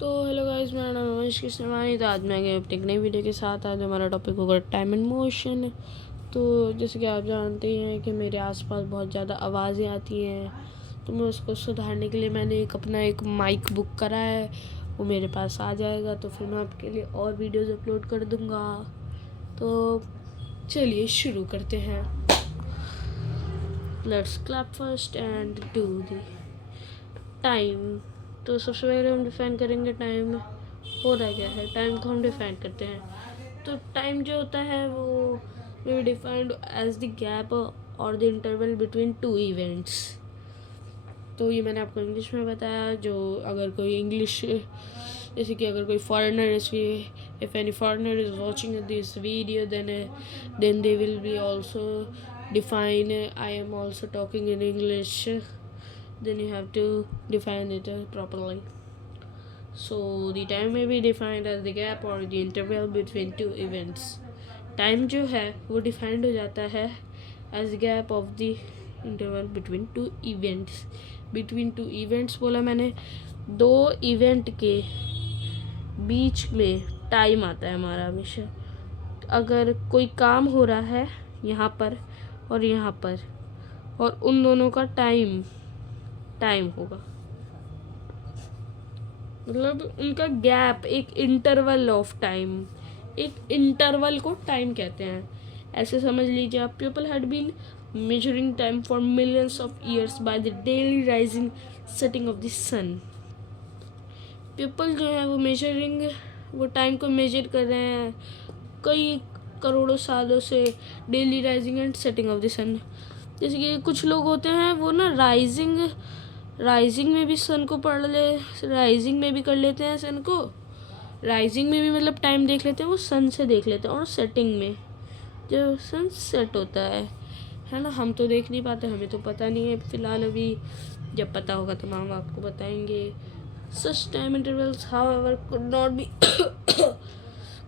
तो hello guys, मेरा नाम रमेश कृष्णवानी। तो आज मैं गई अपनी एक नई वीडियो के साथ। आज हमारा टॉपिक होगा टाइम एंड मोशन। तो जैसे कि आप जानते ही हैं कि मेरे आसपास बहुत ज़्यादा आवाज़ें आती हैं, तो मैं उसको सुधारने के लिए मैंने अपना एक माइक बुक करा है। वो मेरे पास आ जाएगा तो फिर मैं आपके लिए और वीडियोज़ अपलोड कर दूँगा। तो चलिए शुरू करते हैं। Let's clap first and do the time. तो सबसे पहले हम डिफाइन करेंगे टाइम हो रहा क्या है। टाइम को हम डिफाइन करते हैं। तो टाइम जो होता है वो we defined as the gap और the interval between two events. तो ये मैंने आपको इंग्लिश में बताया। जो अगर कोई इंग्लिश, जैसे कि अगर कोई foreigner if any foreigner is watching this video then they will be also define I am also talking in English, then you have to define it properly. So the time may be defined as the gap or the interval between two events. Time जो है वो defined हो जाता है age gap of the interval between two events. Between two events बोला मैंने, दो event के बीच में टाइम आता है हमारा हमेशा। अगर कोई काम हो रहा है यहाँ पर और यहाँ पर, और उन दोनों का टाइम होगा, मतलब उनका गैप, एक इंटरवल ऑफ टाइम, एक इंटरवल को टाइम कहते हैं। ऐसे समझ लीजिए आप, people had been measuring time for millions of years by the daily rising setting of the sun. People जो है वो टाइम को मेजर कर रहे हैं कई करोड़ों सालों से, daily rising and setting of the sun. जैसे कि कुछ लोग होते हैं वो ना राइजिंग में भी सन को राइजिंग में भी कर लेते हैं सन को, राइजिंग में भी मतलब टाइम देख लेते हैं, वो सन से देख लेते हैं। और सेटिंग में जब सन सेट होता है ना, हम तो देख नहीं पाते, हमें तो पता नहीं है फिलहाल। अभी जब पता होगा तो हम आपको बताएंगे। Such time intervals however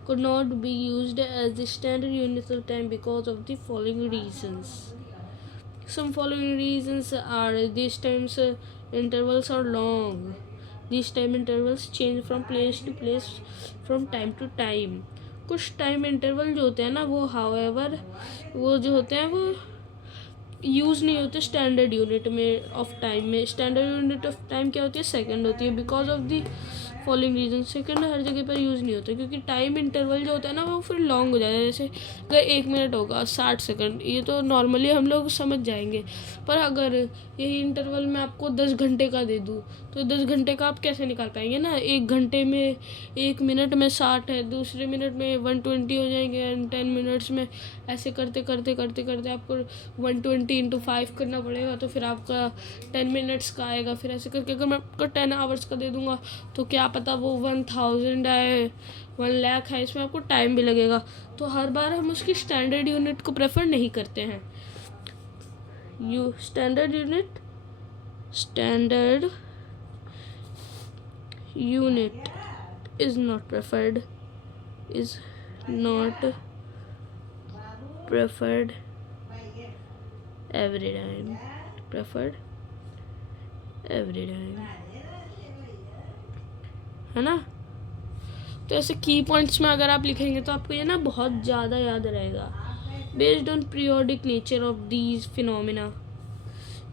could not be used as the standard units of time because of the following reasons. Some following reasons are these times intervals are long. These time intervals change from place to place, from time to time. कुछ time interval जो होते हैं ना वो however वो जो होते हैं वो यूज़ नहीं होते स्टैंडर्ड यूनिट में ऑफ टाइम में। स्टैंडर्ड यूनिट ऑफ टाइम क्या होती है? सेकंड होती है। Because of the following reason second हर जगह पर यूज़ नहीं होता, क्योंकि टाइम इंटरवल जो होता है ना वो फिर लॉन्ग हो जाता है। जैसे अगर 1 मिनट होगा 60 सेकंड, ये तो नॉर्मली हम लोग समझ जाएंगे। पर अगर यही इंटरवल मैं आपको 10 घंटे का दे दूँ तो 10 घंटे का आप कैसे निकाल पाएंगे ना। 1 घंटे में 1 मिनट में 60 है, दूसरे मिनट में 120 हो जाएंगे, एंड 10 मिनट्स में ऐसे करते करते करते करते आपको 120 इंटू 5 करना पड़ेगा, तो फिर आपका 10 मिनट्स का आएगा। फिर ऐसे करके अगर मैं आपको 10 आवर्स का दे दूंगा तो क्या पता वो 1000 आए, 1 लाख है, इसमें आपको टाइम भी लगेगा। तो हर बार हम उसकी स्टैंडर्ड यूनिट को प्रेफर नहीं करते हैं। Standard unit is not preferred every time, है ना। तो ऐसे की पॉइंट्स में अगर आप लिखेंगे तो आपको ये ना बहुत ज़्यादा याद रहेगा। Based on periodic nature of these phenomena,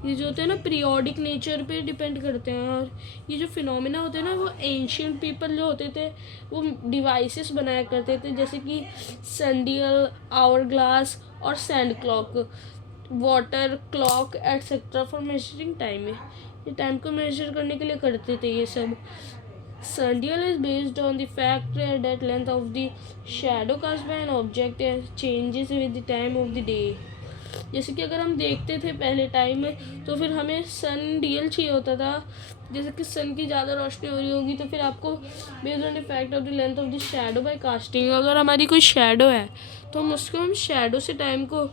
ये जो होते हैं ना पीरियोडिक नेचर पे डिपेंड करते हैं। और ये जो फिनोमिना होते हैं ना वो एंशियंट पीपल जो होते थे वो डिवाइसेस बनाया करते थे, जैसे कि सनडियल, आवर ग्लास और sand clock, water clock etcetera for measuring time. ये टाइम को मेजर करने के लिए करते थे ये सब। Sundial is based on the fact that length of the shadow cast by an object changes with the time of the day. जैसे कि अगर हम देखते थे पहले टाइम में तो फिर हमें सन डियल चाहिए होता था। जैसे कि सन की ज़्यादा रोशनी हो रही होगी तो फिर आपको based on the fact of the length of the shadow by casting, अगर हमारी कोई शैडो है तो हम शैडो से टाइम को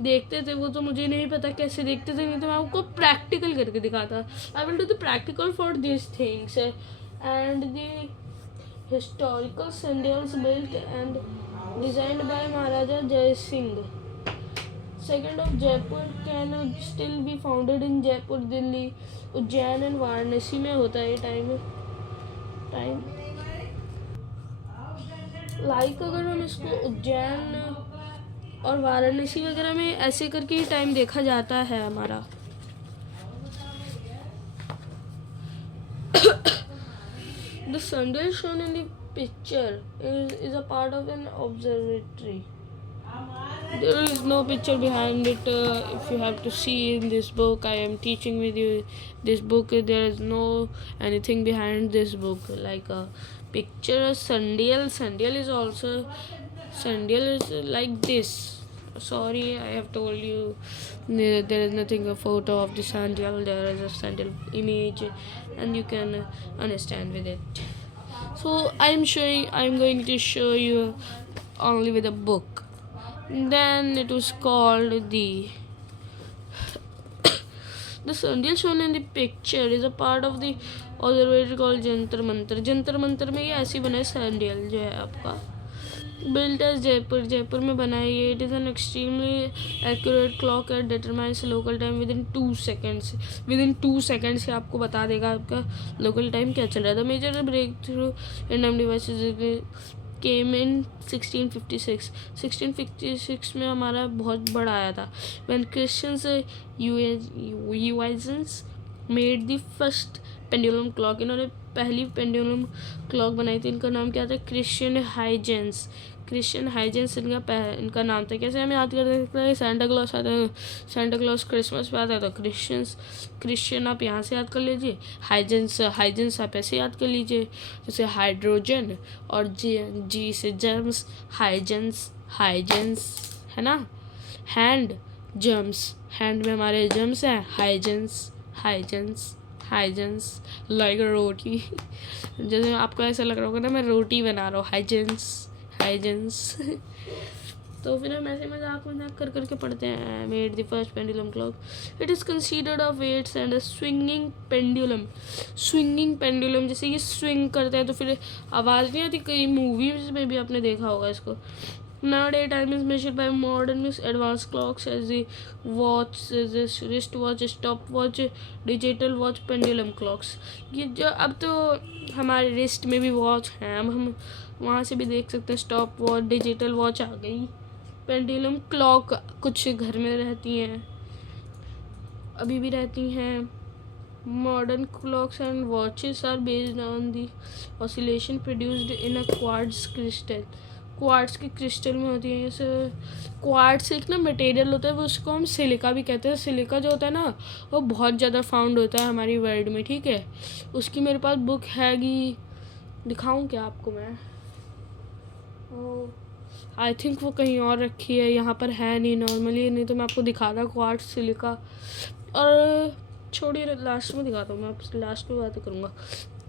देखते थे। वो तो मुझे नहीं पता कैसे देखते थे, नहीं तो मैं आपको प्रैक्टिकल करके दिखाता। I will do the practical for this things. And the historical sundials built and designed by Maharaja Jai Singh II of Jaipur can still be found in Jaipur, Delhi, Ujjain and Varanasi में होता है time time. Like अगर हम इसको उज्जैन और वाराणसी वगैरह में ऐसे करके ही टाइम देखा जाता है हमारा। The sundial shown in the picture is a part of an observatory. There is no picture behind it. If you have to see in this book, I am teaching with you this book. There is no anything behind this book like a picture. A sundial. Sundial is like this. Sorry, I have told you there is nothing a photo of the sundial. There is a sundial image, and you can understand with it. So I'm going to show you only with a book. Then it was called the sundial shown in the picture is a part of the observatory called Jantar Mantar. Jantar Mantar में ये ऐसी बना है sundial जो है आपका built as Jaipur में बना है ये. It is an extremely accurate clock that determines local time within 2 seconds. Within 2 seconds से आपको बता देगा आपका local time क्या चल रहा है. The major breakthrough in time devices came in 1656. 1656 में हमारा बहुत बड़ा आया था. When Christians Uizens made the first pendulum clock. इन्होंने पहली पेंडुलम क्लॉक बनाई थी. इनका नाम क्या था? Christian Huygens. इनका नाम था. कैसे हमें याद कर सकते हैं? सेंटा क्लॉस आता है. सेंटा क्लॉस क्रिसमस पे आता है तो क्रिश्चियन आप यहाँ से याद कर लीजिए. हाइजेंस आप ऐसे याद कर लीजिए जैसे हाइड्रोजन और जी से जर्म्स. हाइजेंस है ना. हैंड में हमारे जर्म्स हैं. हाइजेंस लाइक रोटी. जैसे आपको ऐसा लग रहा होगा ना मैं रोटी बना रहा हूँ. हाइजेंस तो फिर हम ऐसे मजाक करके पढ़ते हैं. Made the first pendulum clock. It is considered of weights and swinging pendulum. जैसे ये स्विंग करते हैं तो फिर आवाज़ नहीं आती. कई मूवीज में भी आपने देखा होगा इसको. Nowadays, time is measured by modern advanced clocks as the watch, the wristwatch, stopwatch, digital watch, pendulum clocks. ये जो अब तो हमारे रिस्ट में भी वॉच हैं. हम वहाँ से भी देख सकते हैं. स्टॉप वॉच, डिजिटल वॉच आ गई. पेंडुलम क्लॉक कुछ घर में रहती हैं, अभी भी रहती हैं. Modern clocks and watches are based on the oscillation produced in a quartz crystal. Quartz के क्रिस्टल में होती है. जैसे क्वार्ट्स एक ना मटेरियल होता है, वो उसको हम सिलिका भी कहते हैं. सिलिका जो होता है ना वो बहुत ज़्यादा फाउंड होता है हमारी वर्ल्ड में. ठीक है, उसकी मेरे पास बुक हैगी. दिखाऊं क्या आपको मैं? आई थिंक वो कहीं और रखी है, यहाँ पर है नहीं नॉर्मली. नहीं तो मैं आपको दिखाता क्वार्ट्स, सिलिका. और छोड़िए लास्ट में दिखाता हूँ. मैं आपसे लास्ट में बातें करूँगा.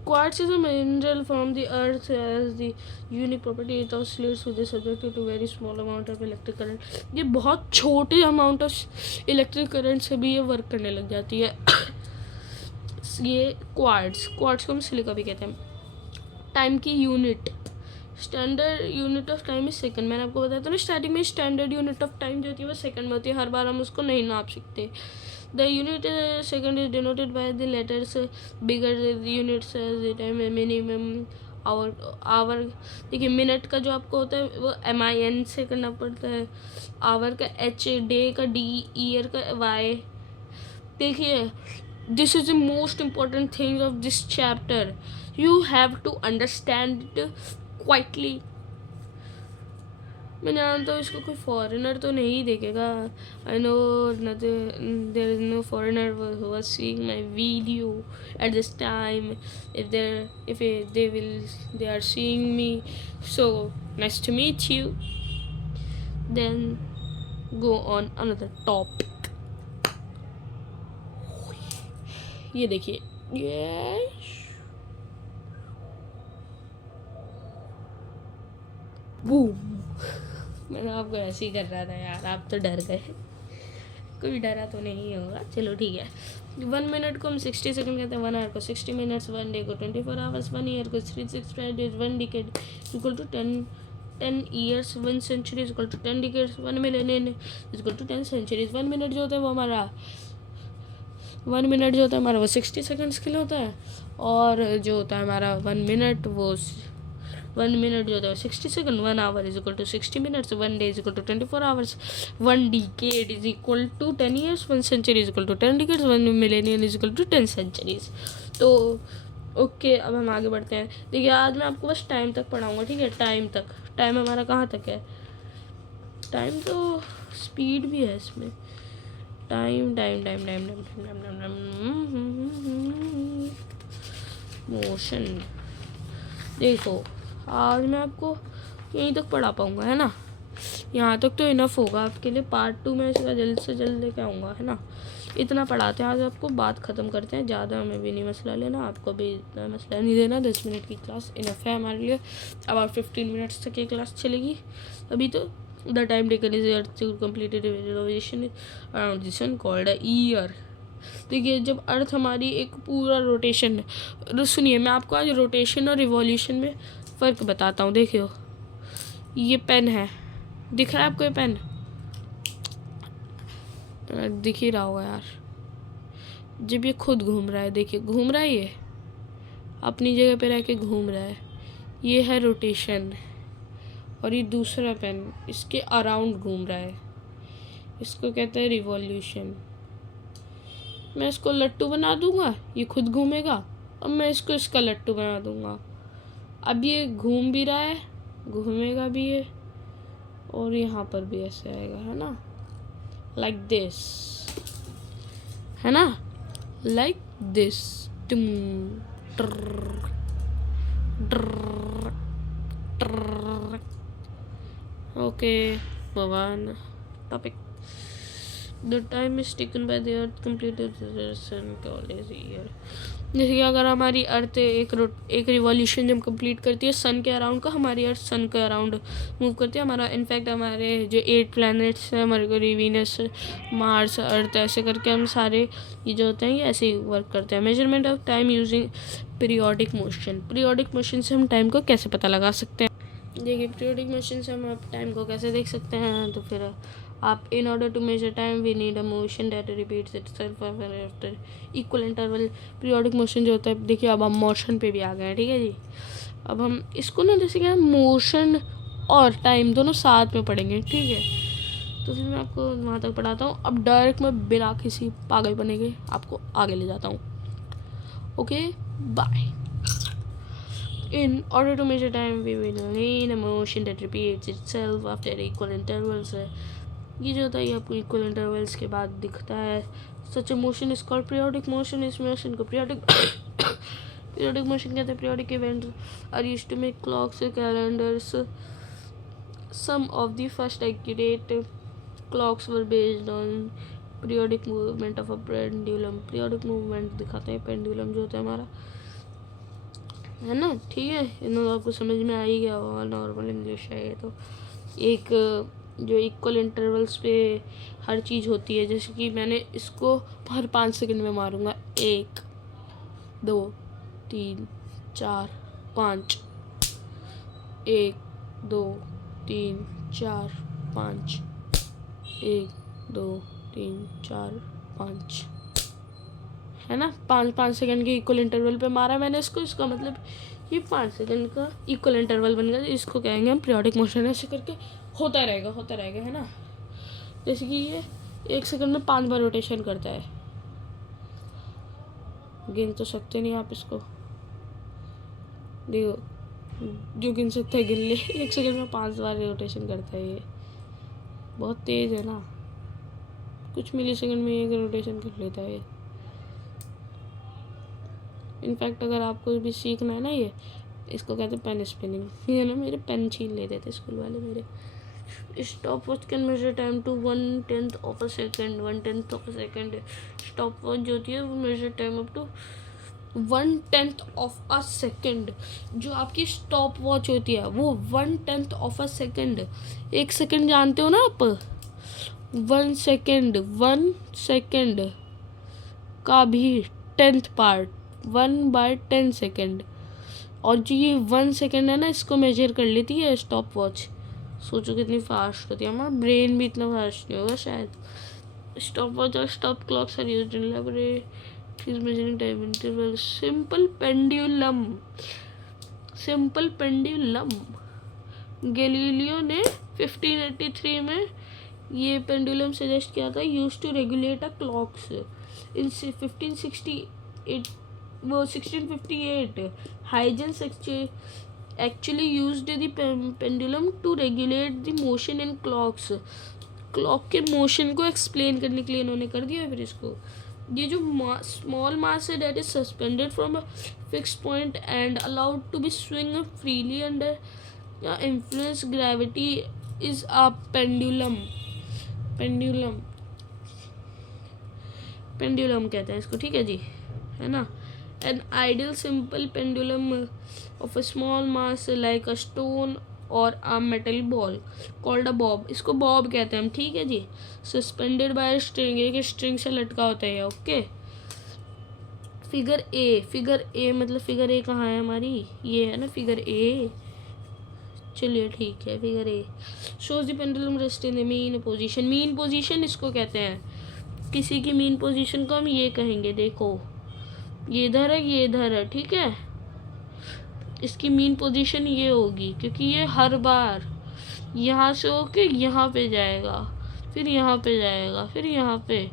Quartz is a mineral from the earth as the unique property it oscillates with the subjected to very small amount of electric current. ये बहुत छोटे अमाउंट ऑफ इलेक्ट्रिक करंट से भी ये वर्क करने लग जाती है. ये क्वार्ट्स को हम सिलिका भी कहते हैं. टाइम की unit, standard unit of time is second. मैंने आपको बताया था ना स्टार्टिंग में, स्टैंडर्ड यूनिट ऑफ टाइम जो होती है वो सेकंड में होती है. हर बार हम उसको नहीं नाप सकते. The unit second is denoted by the letters bigger units as the time minimum hour. देखिए मिनट का जो आपको होता है वो MIN से करना पड़ता है. आवर का H, डे का D, ईयर का Y. देखिए this is the most important thing of this chapter. You have to understand it quietly. मैं जानता हूँ इसको कोई फॉरेनर तो नहीं देखेगा. I know there is no foreigner who was seeing my video at this time. If they are seeing me, so nice to meet you. Then go on another topic. ये देखिए, यस बूम. मैंने आपको ऐसे ही कर रहा था यार, आप तो डर गए. कोई डरा तो नहीं होगा. चलो ठीक है. 1 मिनट को हम 60 सेकंड कहते हैं. 1 आवर को 60 मिनट्स. 1 डे को 24 आवर्स. 1 ईयर को 365 days. 1 decade equal to 10 years. 1 century equal to 10 decades. 1 million equal to 10 centuries. 1 minute जो होता है वो हमारा 1 मिनट जो होता है हमारा वो 60 सेकंड्स के लिए होता है. और जो होता है हमारा 1 मिनट, वो 1 मिनट जो होता है 60 second, 1 hour is equal to 60 minutes, 1 day is equal to 24 hours, 1 decade is equal to 10 years, 1 century is equal to 10 decades, 1 millennium is equal to 10 centuries. तो ओके, अब हम आगे बढ़ते हैं। देखिए आज मैं आपको बस टाइम तक पढ़ाऊँगा, ठीक है, टाइम तक। टाइम हमारा कहाँ तक है? टाइम तो स्पीड भी है इसमें। Time time time time time time time time motion. देखो आज मैं आपको यहीं तक पढ़ा पाऊँगा, है ना, यहाँ तक तो इनफ होगा आपके लिए। पार्ट 2 में इसका जल्द से जल्द लेके आऊँगा, है ना। इतना पढ़ाते हैं आज आपको, बात ख़त्म करते हैं। ज़्यादा हमें भी नहीं मसला लेना, आपको भी इतना मसला नहीं देना। 10 मिनट की क्लास इनफ है हमारे लिए। अबाउट 15 मिनट्स तक ये क्लास चलेगी अभी तो। The time taken is earth to complete revolution around the sun called a year. देखिए जब अर्थ हमारी एक पूरा रोटेशन, सुनिए मैं आपको आज रोटेशन और रिवॉल्यूशन में फ़र्क बताता हूँ। देखियो ये पेन है, दिख रहा है आपको? ये पेन दिख ही रहा होगा यार। जब ये खुद घूम रहा है, देखिए घूम रहा है, ये अपनी जगह पे रह के घूम रहा है, ये है रोटेशन। और ये दूसरा पेन इसके अराउंड घूम रहा है, इसको कहते हैं रिवॉल्यूशन। मैं इसको लट्टू बना दूंगा, ये खुद घूमेगा, अब मैं इसको इसका लट्टू बना दूंगा। अब ये घूम भी रहा है, घूमेगा भी है, और यहाँ पर भी ऐसे आएगा, है ना, लाइक दिस, है ना, लाइक दिस। ओके, भगवान topic. The time is taken by the earth completed sun college year. जैसे कि अगर हमारी अर्थ एक रिवॉल्यूशन जब कंप्लीट करती है सन के अराउंड का, हमारी अर्थ सन के अराउंड मूव करती है। हमारा इनफैक्ट हमारे जो 8 प्लैनेट्स हैं, मरकरी, वीनस, मार्स, अर्थ, ऐसे करके हम सारे ये जो होते हैं ये ऐसे ही वर्क करते हैं। Measurement of time using periodic motion. Periodic motion से हम टाइम को कैसे पता लगा सकते हैं? देखिए पीरियोडिक मोशन से हम आप टाइम को कैसे देख सकते हैं, तो फिर आप in order to measure time we need a motion that repeats itself after equal interval. Periodic motion जो होता है, देखिए अब हम मोशन पे भी आ गए हैं, ठीक है जी। अब हम इसको ना जैसे कि मोशन और टाइम दोनों साथ में पढ़ेंगे, ठीक है। तो फिर मैं आपको वहाँ तक पढ़ाता हूँ। अब डायरेक्ट मैं बिना किसी पागल बने के आपको आगे ले जाता हूँ। Okay bye. In order to measure time, we will need a motion that repeats itself after equal intervals. ये जो होता है ये आपको equal intervals के बाद दिखता है। Such a motion is called periodic motion. इस motion को periodic motion कहते हैं। Periodic events are used to make clocks and calendars. Some of the first accurate clocks were based on periodic movement of a pendulum. Periodic movement दिखाते हैं pendulum जो होता है हमारा, है ना, ठीक है। इन्होंने तो आपको समझ में आ ही गया होगा, नॉर्मल इंग्लिश है ये तो। एक जो इक्वल इंटरवल्स पे हर चीज़ होती है, जैसे कि मैंने इसको हर 5 सेकंड में मारूंगा, 1 2 3 4 5, 1 2 3 4 5, 1 2 3 4 5, है ना। 5 सेकंड के इक्वल इंटरवल पे मारा मैंने इसको, इसका मतलब ये 5 सेकंड का इक्वल इंटरवल बन गया। इसको कहेंगे हम पीरियोडिक मोशन। ऐसे करके होता रहेगा, है ना। जैसे कि ये 1 सेकंड में 5 बार रोटेशन करता है। गिन तो सकते नहीं आप इसको, देखो जो गिन सकता है गिन ले। 1 सेकंड में 5 बार रोटेशन करता है, ये बहुत तेज है ना। कुछ मिली सेकंड में ये रोटेशन कर लेता है। इनफैक्ट अगर आपको भी सीखना है ना, ये इसको कहते हैं पेन स्पिनिंग। ये ना मेरे पेन छीन लेते थे स्कूल वाले मेरे। Stop watch can measure time to 1/10 of a second. 1/10 of a second stop watch जो होती है वो measure time up to 1/10 of a second. जो आपकी स्टॉप वॉच होती है वो 1/10 ऑफ अ सेकेंड। 1 सेकेंड जानते हो ना आप, 1 सेकेंड का भी 10th पार्ट 1/10 सेकेंड। और जो ये 1 सेकेंड है ना, इसको मेजर कर लेती है स्टॉप वॉच। सोचो कितनी फास्ट होती है। हमारा ब्रेन भी इतना फास्ट नहीं होगा शायद। स्टॉप वॉच और stop clocks are used in laboratory Is measuring time interval. Simple pendulum. Galileo ने 1583 में ये पेंडुलम सजेस्ट किया था, use to regulate a clocks. In 1568 वो 1658 Huygens actually used the pendulum to regulate the motion in clocks. Clock के motion को explain करने के लिए इन्होंने कर दिया। फिर इसको ये जो स्मॉल मास है that is suspended from a fix point and allowed to be swing freely under influence gravity is a pendulum कहते हैं इसको, ठीक है जी, है ना। an ideal simple pendulum of a small mass like a stone or a metal ball called a bob, इसको bob कहते हैं हम, ठीक है जी। suspended by a string, एक स्ट्रिंग से लटका होता है, ओके। फिगर ए मतलब फिगर ए कहाँ है हमारी, ये है ना फिगर ए, चलिए ठीक है। Figure A shows the pendulum rest in the mean position. Mean position इसको कहते हैं, किसी की मीन पोजीशन को हम ये कहेंगे, देखो ये इधर है, ये इधर है, ठीक है। इसकी मीन पोजीशन ये होगी, क्योंकि ये हर बार यहाँ से होके यहाँ पे जाएगा, फिर यहाँ पे जाएगा, फिर यहाँ पे,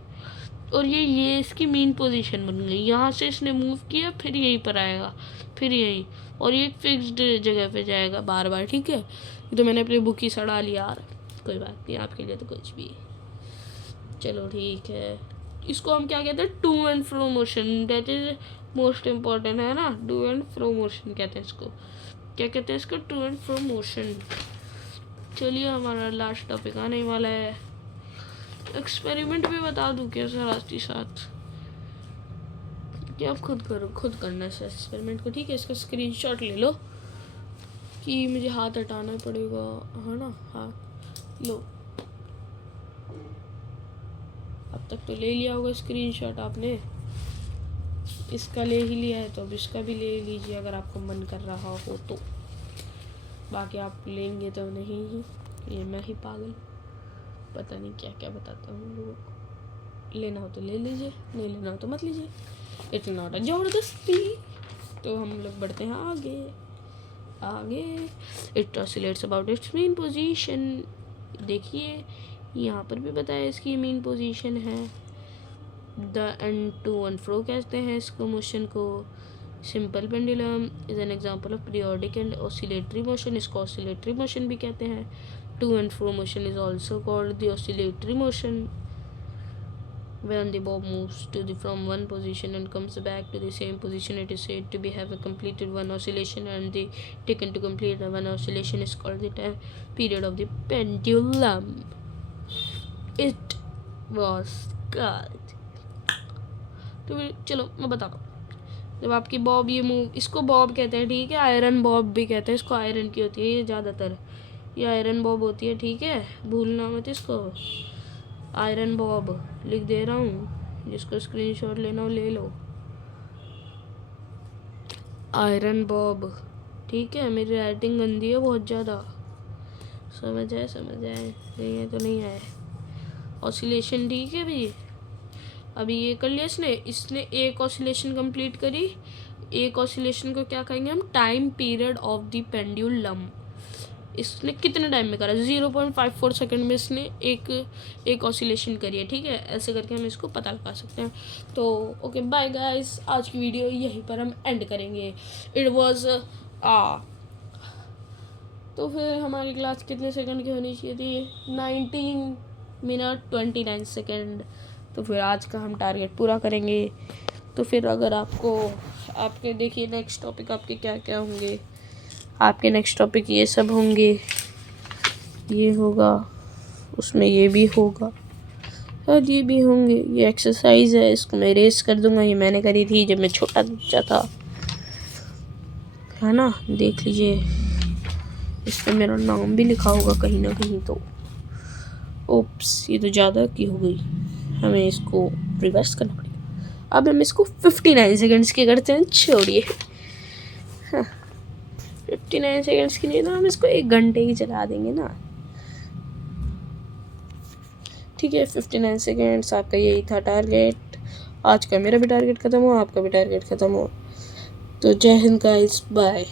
और ये इसकी मीन पोजीशन बन गई। यहाँ से इसने मूव किया, फिर यहीं पर आएगा, फिर यहीं, और ये फिक्स्ड जगह पे जाएगा बार बार, ठीक है। तो मैंने अपनी बुक ही सड़ा लिया यार, कोई बात नहीं, आपके लिए तो कुछ भी, चलो ठीक है। इसको हम क्या कहते हैं, to and fro motion, that is most important, है ना। टू एंड फ्रो मोशन कहते हैं इसको, क्या कहते हैं इसको, टू एंड फ्रो मोशन। चलिए हमारा लास्ट टॉपिक आने वाला है। एक्सपेरिमेंट भी बता दूँ क्या साथ ही साथ, कि आप खुद करो, खुद करना है एक्सपेरिमेंट को, ठीक है। इसका स्क्रीनशॉट ले लो, कि मुझे हाथ हटाना पड़ेगा, है ना। हाँ लो, अब तक तो ले लिया होगा स्क्रीनशॉट आपने, इसका ले ही लिया है तो अब इसका भी ले लीजिए अगर आपको मन कर रहा हो तो। बाकी आप लेंगे तो नहीं ही, ये मैं ही पागल, पता नहीं क्या क्या बताता हूँ लोगों को। लेना हो तो ले लीजिए, नहीं लेना हो तो मत लीजिए, इट्स नॉट अ जबरदस्ती। तो हम लोग बढ़ते हैं आगे। It oscillates about its mean position. देखिए यहाँ पर भी बताया इसकी मीन पोजीशन है। The end to and fro कहते हैं इसको मोशन को। Simple pendulum is an example of periodic and oscillatory motion, इसको ऑसिलेटरी मोशन भी कहते हैं। To and fro motion is also called the oscillatory motion. When the bob moves from one position and comes back to the same position, it is said to be have completed one oscillation, and the taken to complete one oscillation is called the time period of the pendulum. It was called. तो चलो मैं बताता हूँ। जब आपकी Bob ये move, इसको Bob कहते हैं, ठीक है। आयरन बॉब भी कहते हैं इसको, आयरन की होती है ये ज़्यादातर, ये आयरन बॉब होती है, ठीक है, भूलना मत इसको। आयरन बॉब लिख दे रहा हूँ, जिसको स्क्रीनशॉट लेना हो ले लो। आयरन बॉब, ठीक है। मेरी राइटिंग गंदी है बहुत ज़्यादा, समझ आए नहीं है तो नहीं आए। ऑसिलेशन, ठीक है भाई। अभी ये कर लिया इसने एक ऑसिलेशन कंप्लीट करी। एक ऑसिलेशन को क्या कहेंगे हम, time period of the pendulum. इसने कितने टाइम में करा, 0.54 सेकंड में इसने एक ऑसिलेशन करी है, ठीक है। ऐसे करके हम इसको पता लगा सकते हैं। तो ओके बाय गाइस, आज की वीडियो यहीं पर हम एंड करेंगे। इट वाज तो फिर हमारी क्लास कितने सेकंड की होनी चाहिए थी, 19 मिनट 29 सेकंड। तो फिर आज का हम टारगेट पूरा करेंगे। तो फिर अगर आपके देखिए नेक्स्ट टॉपिक आपके क्या क्या होंगे, आपके नेक्स्ट टॉपिक ये सब होंगे, ये होगा, उसमें ये भी होगा और ये भी होंगे। ये एक्सरसाइज है, इसको मैं रेस कर दूंगा, ये मैंने करी थी जब मैं छोटा बच्चा था, है ना। देख लीजिए, इस पर मेरा नाम भी लिखा होगा कहीं ना कहीं। तो ओप्स, ये तो ज़्यादा की हो गई, हमें इसको रिवर्स करना पड़ेगा। अब हम इसको 59 सेकंड्स की करते हैं, छोड़िए। हाँ 59 सेकंड्स की नहीं तो हम इसको 1 घंटे की चला देंगे ना, ठीक है। 59 सेकंड्स आपका यही था टारगेट। आज का मेरा भी टारगेट ख़त्म हो, आपका भी टारगेट ख़त्म हो। तो जय हिंद गाइस, बाय।